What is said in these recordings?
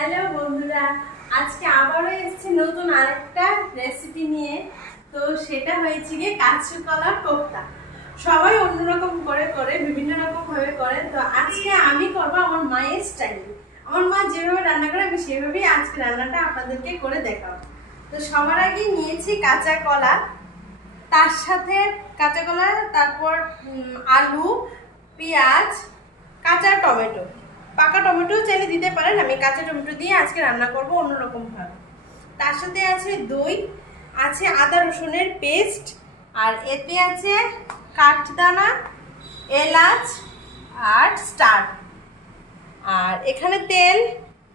Hello বন্ধুরা, আজকে আবারও এসেছি নতুন আরেকটা রেসিপি নিয়ে। তো সেটা হয়েছে গিয়ে কাঁচকলার কোফতা। সবাই অন্যরকম করে করে বিভিন্ন রকম ভাবে করে, তো আজকে আমি করবো আমার মায়ের স্টাইলে। আমার মা যেভাবে রান্না করে আমি সেভাবেই আজকে রান্নাটা আপনাদেরকে করে দেখাবো। তো সবার আগে নিয়েছি কাঁচা কলা, তার সাথে কাঁচা কলা, তারপর আলু, পেঁয়াজ, কাঁচা টমেটো, পাকা টমেটো চাইলে দিতে পারেন। আমি কাঁচা টমেটো দিয়ে আজকে রান্না করব অন্যরকম ভাবে। তার সাথে আছে দই, আছে আদা রসুনের পেস্ট, আর এতে আছে কাঠদানা, এলাচ আর স্টার, আর এখানে তেল,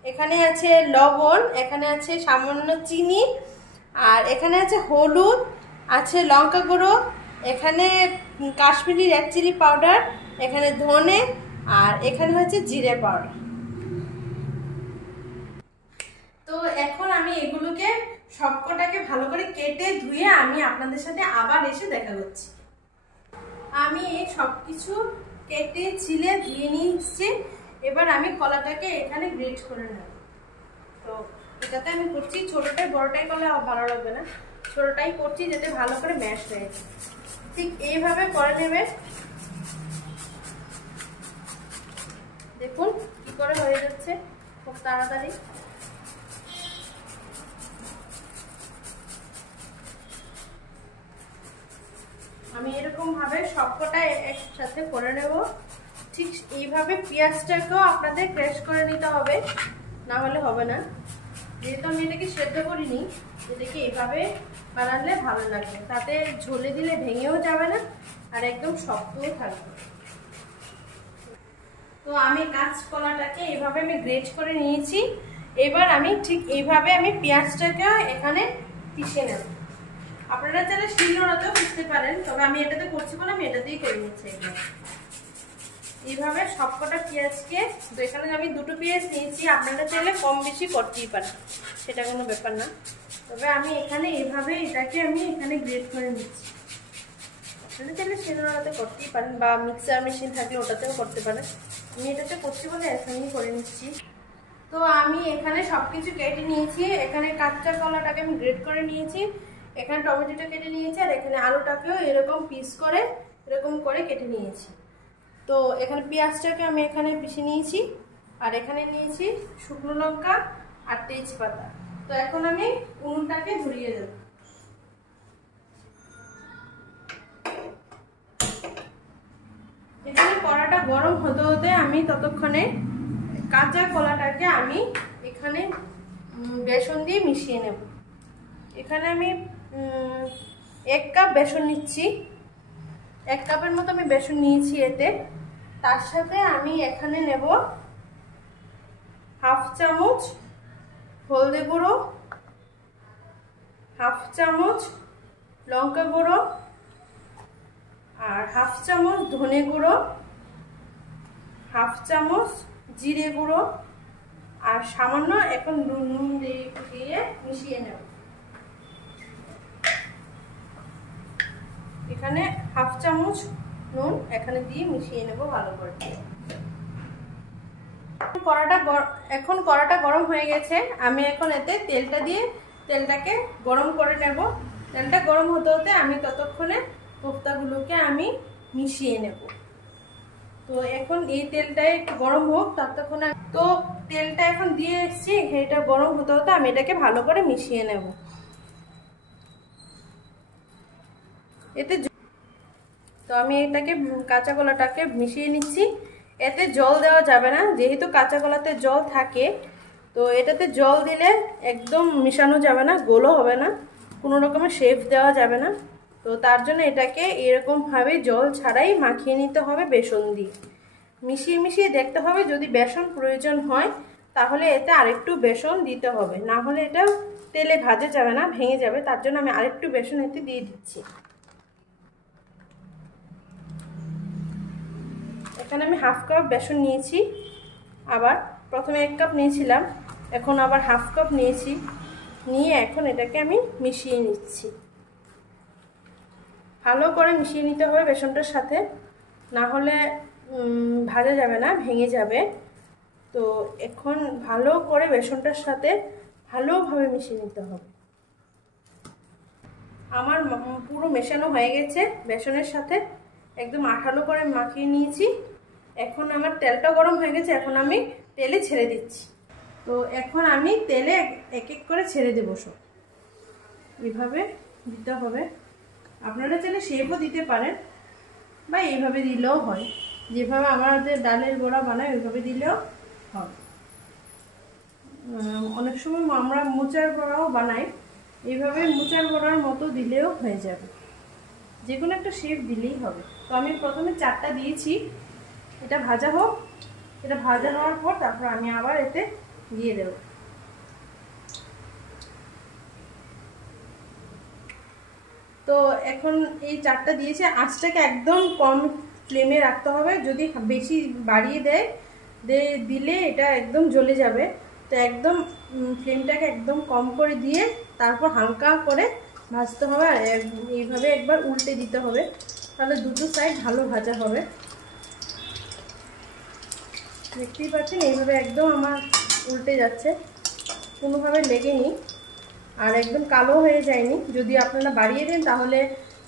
এখানে আছে লবণ, এখানে আছে সামান্য চিনি, আর এখানে আছে হলুদ, আছে লঙ্কা গুঁড়ো, এখানে কাশ্মীরি রেড চিলি পাউডার, এখানে ধনে, আর এখানে হচ্ছে জিরে পাউডার। তো এখন আমি এগুলোকে সবকটাকে ভালো করে কেটে ধুয়ে আমি আপনাদের সাথে আবার এসে দেখা করছি। আমি এই সবকিছু কেটে ছিলে ধুয়ে নিয়ে এসেছি। এবার আমি কলাটাকে এখানে গ্রেট করে নেব। তো এটাতে আমি করছি ছোটটাই, বড়টাই করলে ভালো লাগবে না, ছোটটাই করছি যাতে ভালো করে ম্যাশ হয়ে যায়। ঠিক এইভাবে করে নেবে। দেখুন কি করে হয়ে যাচ্ছে খুব তাড়াতাড়ি। আমি এরকম ভাবে সবকটা একসাথে করে নেব। ঠিক এইভাবে পেঁয়াজটাকেও আপনাদের ক্র্যাশ করে নিতে হবে, না হলে হবে না। যেহেতু আমি এটাকে সেদ্ধ করিনি, এটাকে এইভাবে বানালে ভালো লাগবে, তাতে ঝোলে দিলে ভেঙেও যাবে না আর একদম শক্তও থাকবে। তো আমি কাঁচকলাটাকে এইভাবে আমি গ্রেট করে নিয়েছি। এবার আমি ঠিক এইভাবে আমি পেঁয়াজটাকে এখানে পিষে নেব। আপনারা চাইলে শিলনোড়াতেও পিষতে পারেন, তবে আমি এটাতে করছি বলে আমি এটাতেই করে নিচ্ছি। এইভাবে সবকটা পেঁয়াজকে, তো এখানে আমি দুটো পেঁয়াজ নিয়েছি, আপনারা চাইলে কম বেশি করতেই পারেন, সেটা কোনো ব্যাপার না। তবে আমি এখানে এইভাবে এটাকে আমি এখানে গ্রেট করে নিচ্ছি। আপনারা চাইলে শিলনোড়াতে করতেই পারেন, বা মিক্সার মেশিন থাকলে ওটাতেও করতে পারেন। আমি এটাতে করছি বলে এখানেই করে নিচ্ছি। তো আমি এখানে সবকিছু কেটে নিয়েছি। এখানে কাঁচা কলাটাকে আমি গ্রেট করে নিয়েছি, এখানে টমেটোটা কেটে নিয়েছি, আর এখানে আলুটাকেও এরকম পিস করে এরকম করে কেটে নিয়েছি। তো এখানে পেঁয়াজটাকে আমি এখানে পিষে নিয়েছি, আর এখানে নিয়েছি শুকনো লঙ্কা আর তেজপাতা। তো এখন আমি উনুনটাকে ধরিয়ে দেব। এখানে কড়াটা গরম হতে হতে আমি ততক্ষণে কাঁচা কলাটাকে আমি এখানে বেসন দিয়ে মিশিয়ে নেব। এখানে আমি 1 কাপ বেসন নিচ্ছি, 1 কাপের মতো আমি বেসন নিয়েছি এতে। তার সাথে আমি এখানে নেব 1/2 চামচ হলদি গুঁড়ো, 1/2 চামচ লঙ্কা গুঁড়ো, আর 1/2 চামচ ধনে গুঁড়ো, 1/2 চামচ জিরে গুঁড়ো, আর সামান্য এখন নুন দিয়ে মিশিয়ে নেব। এখানে 1/2 চামচ নুন এখানে দিয়ে মিশিয়ে নেব ভালো করে। এখন কড়াটা গরম হয়ে গেছে। আমি এখন এতে তেলটা দিয়ে তেলটাকে গরম করে নেব। তেলটা গরম হতে হতে আমি ততক্ষণে কোফতাগুলোকে আমি মিশিয়ে নেব। তো এখন এই তেলটা একটু গরম হোক, ততক্ষণে তো তেলটা এখন দিয়ে এসেছি, এটা গরম হতে হতে আমি এটাকে ভালো করে মিশিয়ে নেব। এতে তো আমি এটাকে কাঁচা কলাটাকে মিশিয়ে নিচ্ছি। এতে জল দেওয়া যাবে না, যেহেতু কাঁচা কলাতে জল থাকে, তো এটাতে জল দিলে একদম মিশানো যাবে না, গোলও হবে না, কোনো রকমের শেপ দেওয়া যাবে না। তো তার জন্য এটাকে এরকমভাবে জল ছাড়াই মাখিয়ে নিতে হবে বেসন দিয়ে। মিশিয়ে মিশিয়ে দেখতে হবে, যদি বেসন প্রয়োজন হয় তাহলে এতে আরেকটু বেসন দিতে হবে, না হলে এটা তেলে ভাজা যাবে না, ভেঙে যাবে। তার জন্য আমি আরেকটু বেসন এতে দিয়ে দিচ্ছি। এখানে আমি 1/2 কাপ বেসন নিয়েছি, আবার প্রথমে 1 কাপ নিয়েছিলাম, এখন আবার 1/2 কাপ নিয়েছি, নিয়ে এখন এটাকে আমি মিশিয়ে নিচ্ছি। ভালো করে মিশিয়ে নিতে হবে বেসনটার সাথে, না হলে ভাজা যাবে না, ভেঙে যাবে। তো এখন ভালো করে বেসনটার সাথে ভালোভাবে মিশিয়ে নিতে হবে। আমার পুরো মেশানো হয়ে গেছে বেসনের সাথে, একদম আঠালো করে মাখিয়ে নিয়েছি। এখন আমার তেলটা গরম হয়ে গেছে, এখন আমি তেলে ছেড়ে দিচ্ছি। তো এখন আমি তেলে এক এক করে ছেড়ে দেবো সব। এইভাবে দিতে হবে, আপনারা চাইলে শেপও দিতে পারেন বা এইভাবে দিলেও হয়, যেভাবে আমাদের ডালের বড়া বানায় ওইভাবে দিলেও হবে। অনেক সময় আমরা মোচার বড়াও বানাই, এইভাবে মোচার বড়ার মতো দিলেও হয়ে যাবে, যে কোনো একটা শেপ দিলেই হবে। তো আমি প্রথমে 4টা দিয়েছি, এটা ভাজা হোক। এটা ভাজা হওয়ার পর তারপর আমি আবার এতে দিয়ে দেব। তো এখন এই 4টা দিয়েছে, আঁচটাকে একদম কম ফ্লেমে রাখতে হবে। যদি বেশি বাড়িয়ে দিলে এটা একদম জ্বলে যাবে। তো একদম ফ্লেমটাকে একদম কম করে দিয়ে তারপর হালকা করে ভাজতে হবে। আর এইভাবে একবার উল্টে দিতে হবে, তাহলে দুটো সাইড ভালো ভাজা হবে। দেখতেই পাচ্ছেন এইভাবে একদম আমার উল্টে যাচ্ছে, কোনোভাবে লেগেনি আর একদম কালো হয়ে যায়নি। যদি আপনারা বাড়িয়ে দেন তাহলে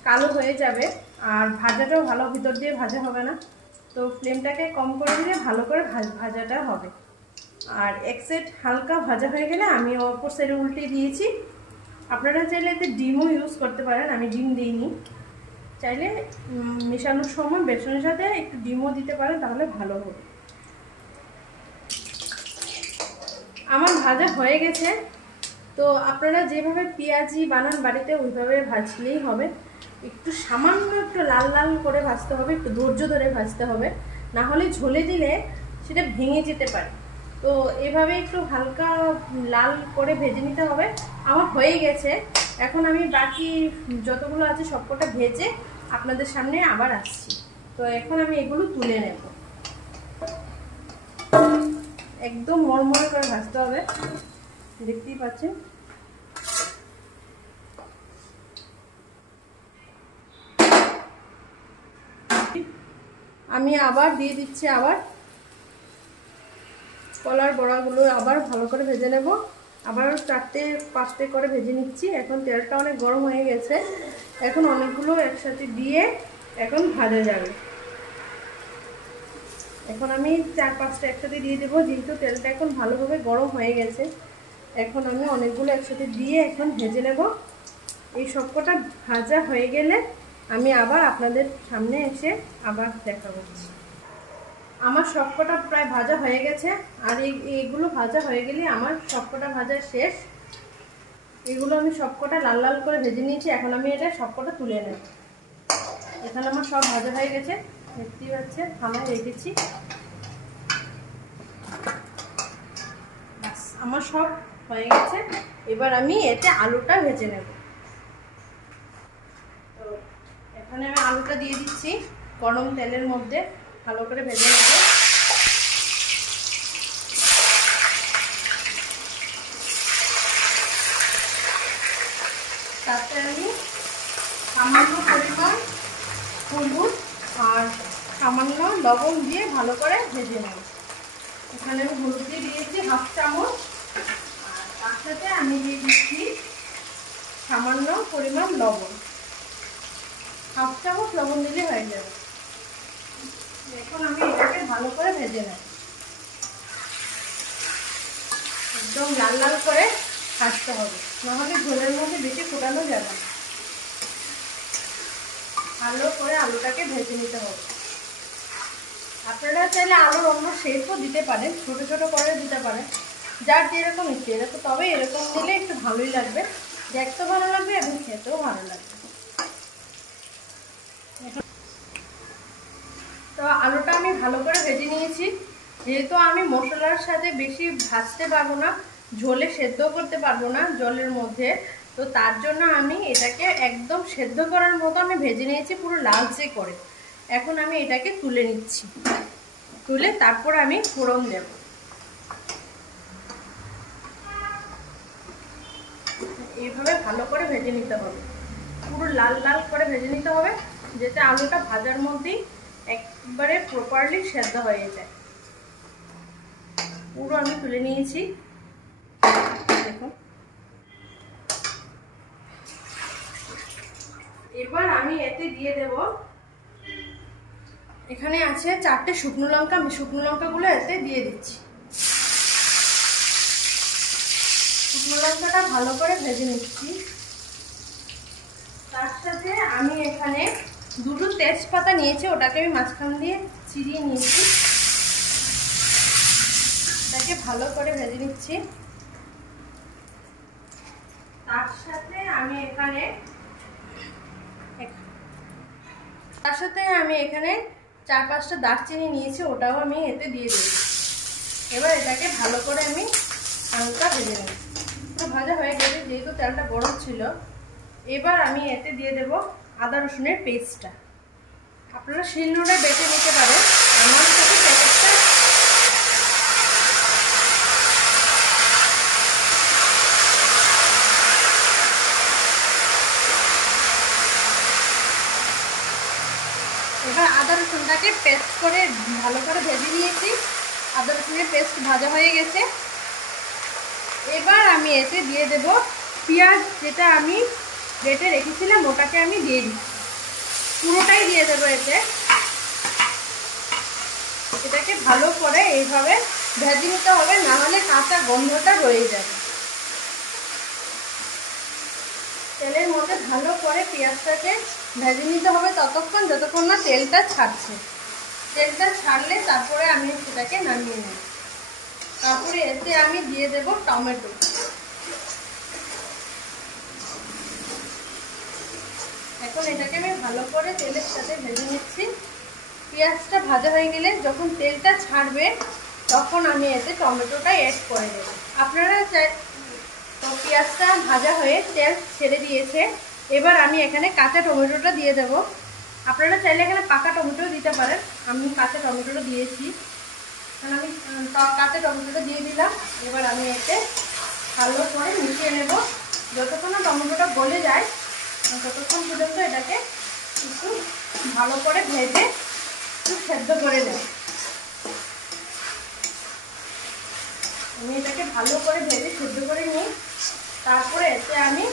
কালো হয়ে যাবে আর ভাজাটাও ভালো ভিতর দিয়ে ভাজা হবে না। তো ফ্লেমটাকে কম করে দিলে ভালো করে ভাজাটা হবে। আর এক সাইড হালকা ভাজা হয়ে গেলে আমি অপর সাইডে উল্টে দিয়েছি। আপনারা চাইলে এতে ডিমও ইউজ করতে পারেন, আমি ডিম দিইনি। চাইলে মেশানোর সময় বেসনের সাথে একটু ডিমও দিতে পারেন, তাহলে ভালো হবে। আমার ভাজা হয়ে গেছে। তো আপনারা যেভাবে পেঁয়াজি বানান বাড়িতে ওইভাবে ভাজলেই হবে। একটু সামান্য একটু লাল লাল করে ভাজতে হবে, একটু ধৈর্য ধরে ভাজতে হবে, না হলে ঝোলে দিলে সেটা ভেঙে যেতে পারে। তো এভাবে একটু হালকা লাল করে ভেজে নিতে হবে। আমার হয়ে গেছে, এখন আমি বাকি যতগুলো আছে সবকটা ভেজে আপনাদের সামনে আবার আসছি। তো এখন আমি এগুলো তুলে নেব। একদম মরমরে করে ভাজতে হবে, দেখতেই পাচ্ছেন। আমি আবার দিয়ে দিচ্ছি, আবার কলার বড়াগুলো আবার ভালো করে ভেজে নেব। আবার 4টে 5টে করে ভেজে নিচ্ছি। এখন তেলটা অনেক গরম হয়ে গেছে, এখন অনেকগুলো একসাথে দিয়ে এখন ভাজা যাবে। এখন আমি 4-5টা একসাথে দিয়ে দেবো, যেহেতু তেলটা এখন ভালোভাবে গরম হয়ে গেছে। এখন আমি অনেকগুলো একসাথে দিয়ে এখন ভেজে নেব। এই সবকটা ভাজা হয়ে গেলে আমি আবার আপনাদের সামনে এসে আবার দেখা করছি। আমার সবকটা প্রায় ভাজা হয়ে গেছে, আর এইগুলো ভাজা হয়ে গেলে আমার সবকটা ভাজা শেষ। এগুলো আমি সবকটা লাল লাল করে ভেজে নিয়েছি। এখন আমি এটা সবকটা তুলে নেব। এখানে আমার সব ভাজা হয়ে গেছে, দেখতেই পাচ্ছেন, থালায় রেখেছি। আমার সব হয়ে গেছে, এবার আমি এতে আলুটা ভেজে নেব। তো এখানে আমি আলুটা দিয়ে দিচ্ছি গরম তেলের মধ্যে, ভালো করে ভেজে নেব। তাতে আমি সামান্য পরিমাণ হলুদ আর সামান্য লবণ দিয়ে ভালো করে ভেজে নেব। এখানে আমি হলুদ দিয়ে দিয়েছি 1/2 চামচ, আর তার সাথে আমি দিয়ে দিচ্ছি সামান্য পরিমাণ লবণ। 1/2 চামচ লবণ দিলে হয়ে যাবে। এখন আমি এটাকে ভালো করে ভেজে নেব, একদম লাল লাল করে ভাজতে হবে, নাহলে ঝোলের মধ্যে বেশি ফোটানো যাবে না। ভালো করে আলুটাকে ভেজে নিতে হবে। আপনারা চাইলে আলুর অন্য শেপও দিতে পারেন, ছোট ছোট করে দিতে পারেন, যার যেরকম ইচ্ছে। এরকম তবে এরকম দিলে একটু ভালোই লাগবে, দেখতেও ভালো লাগবে এবং খেতেও ভালো লাগবে। তো আলুটা আমি ভালো করে ভেজে নিয়েছি। যেহেতু আমি মশলার সাথে বেশি ভাজতে পারবো না, ঝোলে সেদ্ধ করতে পারবো না জলের মধ্যে, তো তার জন্য আমি এটাকে একদম সেদ্ধ করার মতো আমি ভেজে নিয়েছি, পুরো লালচে করে। এখন আমি এটাকে তুলে নিচ্ছি, তুলে তারপর আমি ফোড়ন দেব। এইভাবে ভালো করে ভেজে নিতে হবে, পুরো লাল লাল করে ভেজে নিতে হবে, যাতে আলুটা ভাজার মধ্যেই একবারে প্রপারলি সেদ্ধ হয়ে যায়। পুরো আমি তুলে নিয়েছি। দেখুন, এবার আমি এতে দিয়ে দেব, এখানে আছে 4টে শুকনো লঙ্কা। আমি শুকনো লঙ্কাগুলো এতে দিয়ে দিচ্ছি। শুকনো লঙ্কাটা ভালো করে ভেজে নিচ্ছি। তার সাথে আমি এখানে 2টো তেজপাতা নিয়েছি, ওটাকে আমি মাঝখান দিয়ে চিরিয়ে নিয়েছি। এটাকে ভালো করে ভেজে নিচ্ছি। তার সাথে আমি এখানে 4-5টা দারচিনি নিয়েছি, ওটাও আমি এতে দিয়ে দেব। এবার এটাকে ভালো করে আমি হালকা ভেজে নেব। পুরো ভাজা হয়ে গেছে, যেহেতু তেলটা গরম ছিল। এবার আমি এতে দিয়ে দেব আদা রসুনের পেস্টটা। আপনারা শিলনোড়ায় বেটে নিতে পারেন। আমার সাথে প্যাকেটটা এবার আদা রসুনটাকে পেস্ট করে ভালো করে ভেজে নিয়েছি। আদা রসুনের পেস্ট ভাজা হয়ে গেছে। এবার আমি এতে দিয়ে দেব পেঁয়াজ, যেটা আমি বেটে রেখেছিলাম ওটাকে আমি দিয়ে দিচ্ছি। পুরোটাই দিয়ে দেবো এতে। এটাকে ভালো করে এইভাবে ভেজে নিতে হবে, না হলে কাঁচা গন্ধটা রয়ে যাবে। তেলের মধ্যে ভালো করে পেঁয়াজটাকে ভেজে নিতে হবে ততক্ষণ যতক্ষণ না তেলটা ছাড়ছে। তেলটা ছাড়লে তারপরে আমি সেটাকে নামিয়ে নেব। তারপরে এতে আমি দিয়ে দেব টমেটো। এখন এটাকে আমি ভালো করে তেলের সাথে ভেজে নিচ্ছি। পেঁয়াজটা ভাজা হয়ে গেলে যখন তেলটা ছাড়বে তখন আমি এতে টমেটোটা অ্যাড করে দেব। আপনারা তো পেঁয়াজটা ভাজা হয়ে তেল ছেড়ে দিয়েছে। এবার আমি এখানে কাঁচা টমেটোটা দিয়ে দেব। আপনারা চাইলে এখানে পাকা টমেটো দিতে পারেন। আমি কাঁচা টমেটোটা দিয়েছি, কারণ আমি কাঁচা টমেটোটা দিয়ে দিলাম। এবার আমি এতে ভালো করে মিশিয়ে নেব। যতক্ষণ না টমেটোটা গলে যায় ততক্ষণ পর্যন্ত এটাকে একটু ভালো করে ভেজে একটু সেদ্ধ করে নেব। আমি এটাকে ভালো করে ভেজে সেদ্ধ করে নিই। তারপরে এতে আমি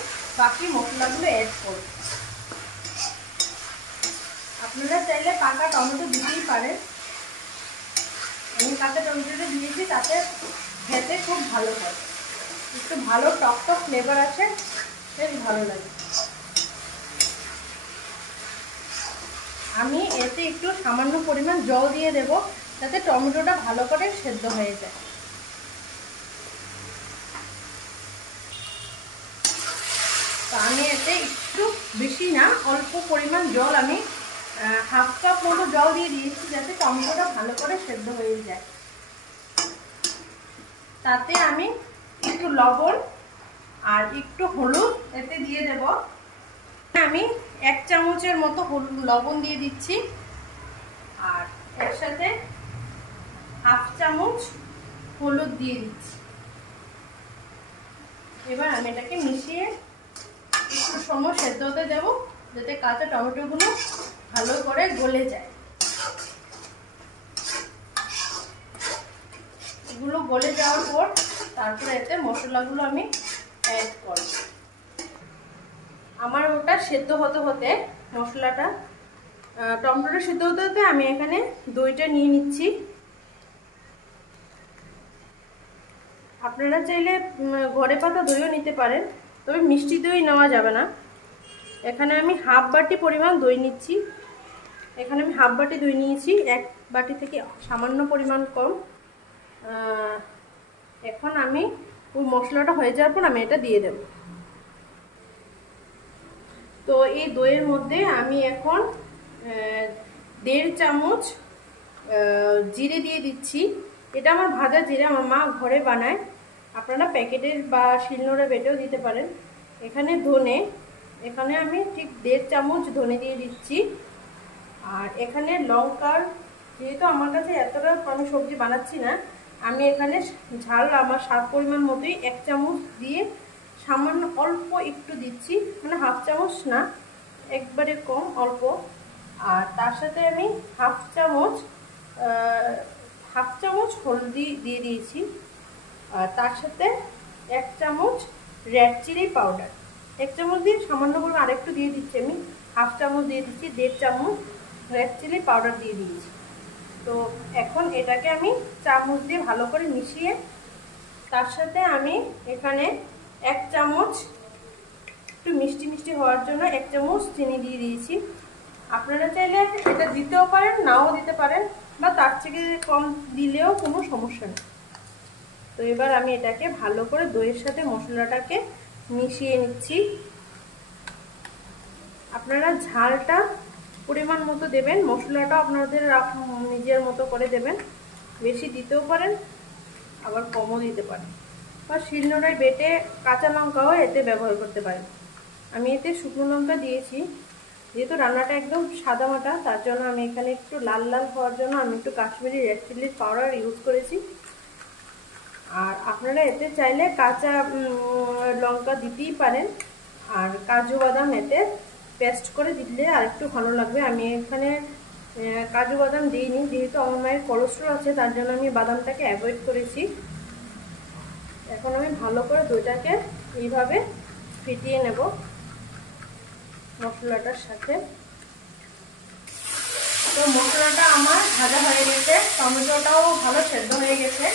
বাকি মশলাগুলো অ্যাড করব। আপনারা চাইলে পাকা টমেটো দিতেই পারেন। আমি কাঁচা টমেটোটা দিয়েছি, তাতে খেতে খুব ভালো হয়, একটু ভালো টক টক ফ্লেভার আছে, বেশ ভালো লাগে। আমি এতে একটু সামান্য পরিমাণ জল দিয়ে দেব, যাতে টমেটোটা ভালো করে সেদ্ধ হয়ে যায়। তো আমি এতে একটু বেশি না, অল্প পরিমাণ জল, আমি 1/2 কাপ মতো জল দিয়ে দিয়েছি, যাতে টমেটোটা ভালো করে সেদ্ধ হয়ে যায়। তাতে আমি একটু লবণ আর একটু হলুদ এতে দিয়ে দেব। আমি 1 চামচের মতো লবণ দিয়ে দিচ্ছি, আর এর সাথে 1/2 চামচ হলুদ দিয়ে দিচ্ছি। এবার আমি এটাকে মিশিয়ে একটু সময় সেদ্ধ হতে দেবো, যাতে কাঁচা টমেটোগুলো ভালো করে গলে যায়। এগুলো গলে যাওয়ার পর তারপরে এতে মশলাগুলো আমি অ্যাড করব। আমার ওটা সেদ্ধ হতে হতে মশলাটা, টমেটোটা সেদ্ধ হতে হতে আমি এখানে দইটা নিয়ে নিচ্ছি। আপনারা চাইলে ঘরে পাতা দইও নিতে পারেন, তবে মিষ্টি দই নেওয়া যাবে না। এখানে আমি 1/2 বাটি পরিমাণ দই নিচ্ছি। এখানে আমি 1/2 বাটি দই নিয়েছি, 1 বাটি থেকে সামান্য পরিমাণ কম। এখন আমি ওই মশলাটা হয়ে যাওয়ার পর আমি এটা দিয়ে দেব। তো এই দইয়ের মধ্যে আমি এখন 1.5 চামচ জিরে দিয়ে দিচ্ছি। এটা আমার ভাজা জিরে, আমার মা ঘরে বানায়। আপনারা প্যাকেটের বা শিলনোড়া বেটেও দিতে পারেন। এখানে ধনে, এখানে আমি ঠিক 1.5 চামচ ধনে দিয়ে দিচ্ছি। আর এখানে লঙ্কার, যেহেতু আমার কাছে এতটা আমি সবজি বানাচ্ছি না, আমি এখানে ঝাল আমার স্বাদ পরিমাণ মতোই 1 চামচ দিয়ে সামান্য অল্প একটু দিচ্ছি, মানে 1/2 চামচ না, একবারে কম, অল্প। আর তার সাথে আমি 1/2 চামচ হাফ চামচ হলদি দিয়ে দিয়েছি, আর তার সাথে 1 চামচ রেড চিলি পাউডার। 1 চামচ দিয়ে সামান্য করে আরেকটু দিয়ে দিচ্ছি, আমি হাফ চামচ দিয়ে দিচ্ছি, 1.5 চামচ রেড চিলি পাউডার দিয়ে দিয়েছি। তো এখন এটাকে আমি চামচ দিয়ে ভালো করে মিশিয়ে, তার সাথে আমি এখানে 1 চামচ একটু মিষ্টি মিষ্টি হওয়ার জন্য 1 চামচ চিনি দিয়ে দিয়েছি। আপনারা চাইলে এটা দিতেও পারেন, নাও দিতে পারেন, বা তার থেকে কম দিলেও কোনো সমস্যা নেই। তো এবার আমি এটাকে ভালো করে দইয়ের সাথে মশলাটাকে মিশিয়ে নিচ্ছি। আপনারা ঝালটা পরিমাণ মতো দেবেন, মশলাটা আপনাদের নিজের মতো করে দেবেন, বেশি দিতেও পারেন আবার কমও দিতে পারেন, বা শিলনোড়ায় বেটে কাঁচা লঙ্কাও এতে ব্যবহার করতে পারেন। আমি এতে শুকনো লঙ্কা দিয়েছি, যেহেতু রান্নাটা একদম সাদামাটা, তার জন্য আমি এখানে একটু লাল লাল হওয়ার জন্য আমি একটু কাশ্মীরি রেড চিলির পাউডার ইউজ করেছি। আর আপনারা এতে চাইলে কাঁচা লঙ্কা দিতেই পারেন, আর কাজু বাদাম এতে পেস্ট করে দিলে আর একটু ভালো লাগবে। আমি এখানে কাজু বাদাম দিইনি, যেহেতু আমার মায়ের কোলেস্ট্রল আছে, তার জন্য আমি বাদামটাকে অ্যাভয়েড করেছি। এখন আমি ভালো করে দইটাকে এইভাবে ফেটিয়ে নেব মশলাটার সাথে। তো মশলাটা আমার ভাজা হয়ে গেছে, টমেটোটাও ভালো সেদ্ধ হয়ে গেছে।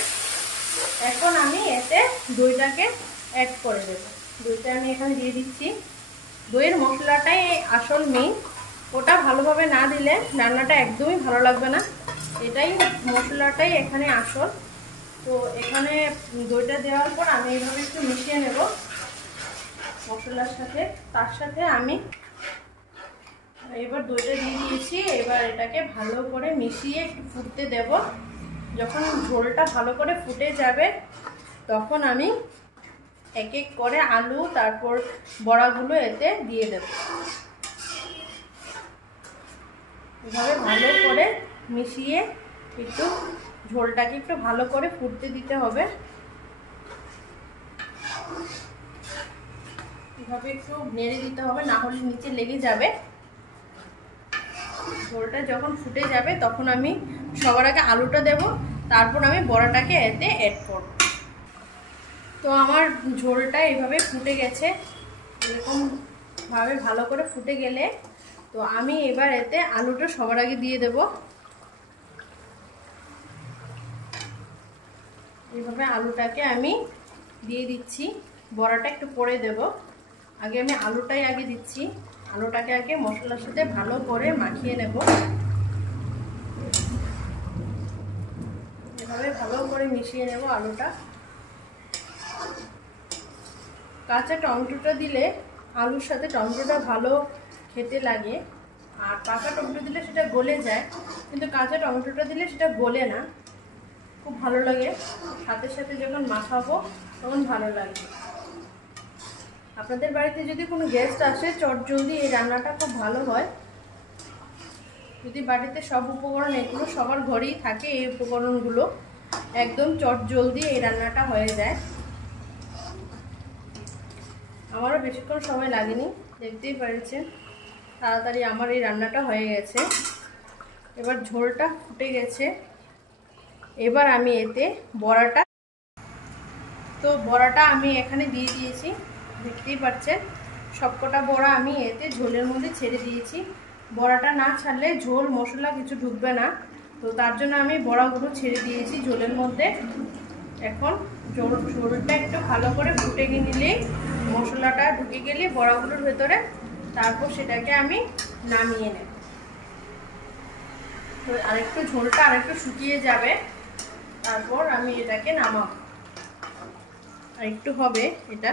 এখন আমি এতে দইটাকে অ্যাড করে দেব। দইটা আমি এখানে দিয়ে দিচ্ছি। দইয়ের মশলাটাই আসল মেইন, ওটা ভালোভাবে না দিলে রান্নাটা একদমই ভালো লাগবে না, এটাই মশলাটাই এখানে আসল। তো এখানে দইটা দেওয়ার পর আমি এইভাবে একটু মিশিয়ে নেব মশলার সাথে। তার সাথে আমি এবার দইটা দিয়ে দিয়েছি, এবার এটাকে ভালো করে মিশিয়ে একটু ফুটতে দেব। যখন ঝোলটা ভালো করে ফুটে যাবে তখন আমি এক এক করে আলু তারপর বড়াগুলো এতে দিয়ে দেব। এভাবে ভালো করে মিশিয়ে একটু ঝোলটাকে একটু ভালো করে ফুটতে দিতে হবে। এভাবে একটু নেড়ে দিতে হবে, না হলে নিচে লেগে যাবে। ঝোলটা যখন ফুটে যাবে তখন আমি সবার আগে আলুটা দেব, তারপর আমি বড়াটাকে এতে অ্যাড করব। তো আমার ঝোলটা এইভাবে ফুটে গেছে, এরকম ভাবে ভালো করে ফুটে গেলে তো আমি এবার এতে আলুটা সবার আগে দিয়ে দেব। এইভাবে আলুটাকে আমি দিয়ে দিচ্ছি, বড়াটা একটু পরে দেব। আগে আমি আলুটাই আগে দিচ্ছি, আলুটাকে আগে মশলার সাথে ভালো করে মাখিয়ে নেব। এভাবে ভালো করে মিশিয়ে নেব আলুটা। কাঁচা টমেটোটা দিলে আলুর সাথে টমেটোটা ভালো খেতে লাগে, আর পাকা টমেটো দিলে সেটা গলে যায়, কিন্তু কাঁচা টমেটোটা দিলে সেটা গলে না, খুব ভালো লাগে। সাথে সাথে যখন মাখাবো তখন ভালো লাগবে। আপনাদের বাড়িতে যদি কোনো গেস্ট আসে চটজলদি এই রান্নাটা খুব ভালো হয়। যদি বাড়িতে সব উপকরণ, এগুলো সবার ঘরেই থাকে, এই উপকরণগুলো একদম চটজলদি এই রান্নাটা হয়ে যায়। আমারও বেশিক্ষণ সময় লাগেনি, দেখতেই পারছেন তাড়াতাড়ি আমার এই রান্নাটা হয়ে গেছে। এবার ঝোলটা ফুটে গেছে, এবার আমি এতে বড়াটা আমি এখানে দিয়ে দিয়েছি, দেখতেই পাচ্ছেন সবকটা বড়া আমি এতে ঝোলের মধ্যে ছেড়ে দিয়েছি। বড়াটা না ছাড়লে ঝোল মশলা কিছু ঢুকবে না, তো তার জন্য আমি বড়াগুলো ছেড়ে দিয়েছি ঝোলের মধ্যে। এখন ঝোলটা একটু ভালো করে ফুটে নিলেই, মশলাটা ঢুকে গেলে বড়াগুলোর ভেতরে, তারপর সেটাকে আমি নামিয়ে নেব। তো আরেকটু ঝোলটা আরেকটু শুকিয়ে যাবে, তারপর আমি এটাকে নামাবো। আরেকটু হবে, এটা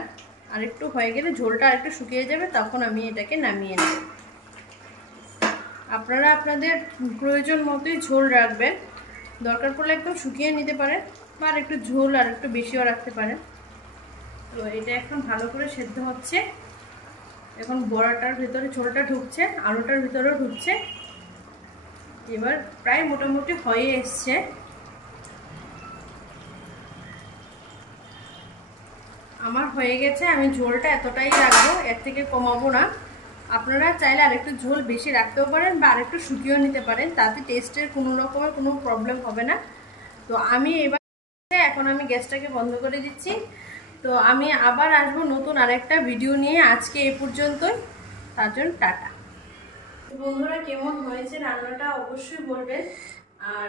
আরেকটু হয়ে গেলে ঝোলটা আরেকটু শুকিয়ে যাবে, তখন আমি এটাকে নামিয়ে নেব। আপনারা আপনাদের প্রয়োজন মতোই ঝোল রাখবেন, দরকার পড়লে একদম শুকিয়ে নিতে পারেন, বা আর একটু ঝোল আর একটু বেশিও রাখতে পারেন। তো এটা এখন ভালো করে সেদ্ধ হচ্ছে, এখন বড়াটার ভেতরে ঝোলটা ঢুকছে, আলুটার ভিতরেও ঢুকছে। এবার প্রায় মোটামুটি হয়ে এসছে। আমার হয়ে গেছে, আমি ঝোলটা এতটাই রাখবো, এর থেকে কমাবো না। আপনারা চাইলে আরেকটু ঝোল বেশি রাখতেও পারেন, বা আরেকটু শুকিয়েও নিতে পারেন, তাতে টেস্টের কোনো রকমের কোনো প্রবলেম হবে না। তো আমি এবার এখন আমি গ্যাসটাকে বন্ধ করে দিচ্ছি। তো আমি আবার আসবো নতুন আরেকটা ভিডিও নিয়ে। আজকে এই পর্যন্তই, তার জন্য টাটা। বন্ধুরা, কেমন হয়েছে রান্নাটা অবশ্যই বলবেন, আর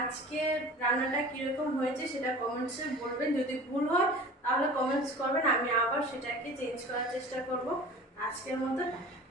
আজকে রান্নাটা কিরকম হয়েছে সেটা কমেন্টসে বলবেন। যদি ভুল হয় তাহলে কমেন্টস করবেন, আমি আবার সেটাকে চেঞ্জ করার চেষ্টা করব। আজকের মতো টাটা।